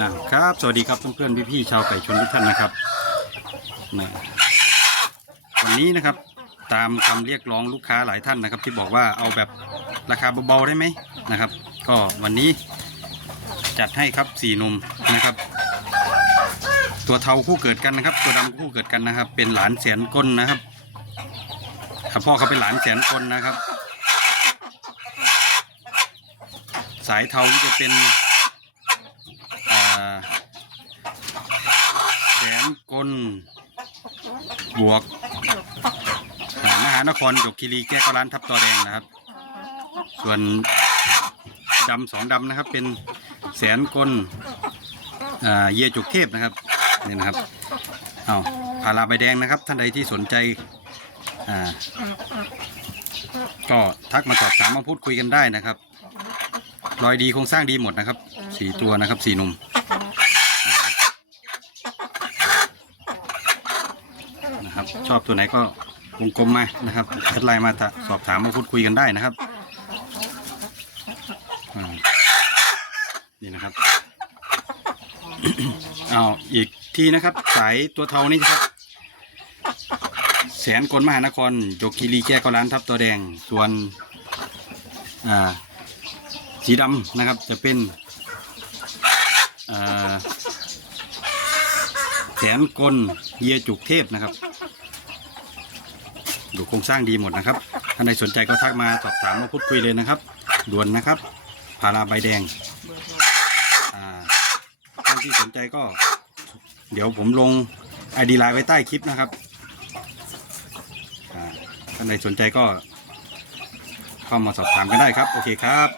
อ่าครับ สวัสดีครับเพื่อนๆพี่ๆชาวไก่ชนทุกท่านนะครับนะวันนี้นะครับ ตามคำเรียกร้องลูกค้าหลายท่านนะครับ ที่บอกว่าเอาแบบราคาเบาๆได้ไหมนะครับ ก็วันนี้จัดให้ครับสี่หนุ่มนะครับ ตัวเทาคู่เกิดกันนะครับ ตัวดำคู่เกิดกันนะครับ เป็นหลานแสนกลนนะครับครับพ่อเขาเป็นหลานแสนกลนนะครับ สายเทานี่จะเป็น แสนกลบวกมหานครหยกคีรีแก้วร้านทับตอแดงนะครับ ส่วนดำสองดำนะครับ เป็นแสนกลเยจุกเทพนะครับนี่นะครับเอาพาราใบแดงนะครับ ท่านใดที่สนใจก็ทักมาสอบถามมาพูดคุยกันได้นะครับ รอยดีโครงสร้างดีหมดนะครับสี่ตัวนะครับสี่หนุ่ม นะครับ ชอบตัวไหนก็วงกลมมานะครับแอดไลน์มาสอบถามมาพูดคุยกันได้นะครับนี่นะครับเอาอีกทีนะครับ สายตัวเทานี่ครับ แสนกลมหานครโยกคีรีแก้วร้านทับตัวแดงส่วนอ่าสีดำนะครับ จะเป็นแขนกลเยจุกเทพนะครับ ดูโครงสร้างดีหมดนะครับท่านใดสนใจก็ทักมาสอบถามมาพูดคุยเลยนะครับด่วนนะครับพาราใบแดงอ่าท่านที่สนใจก็ เดี๋ยวผมลงไอดีไลน์ไว้ใต้คลิปนะครับอ่าท่านใดสนใจก็เข้ามาสอบถามกันได้ครับ โอเคครับ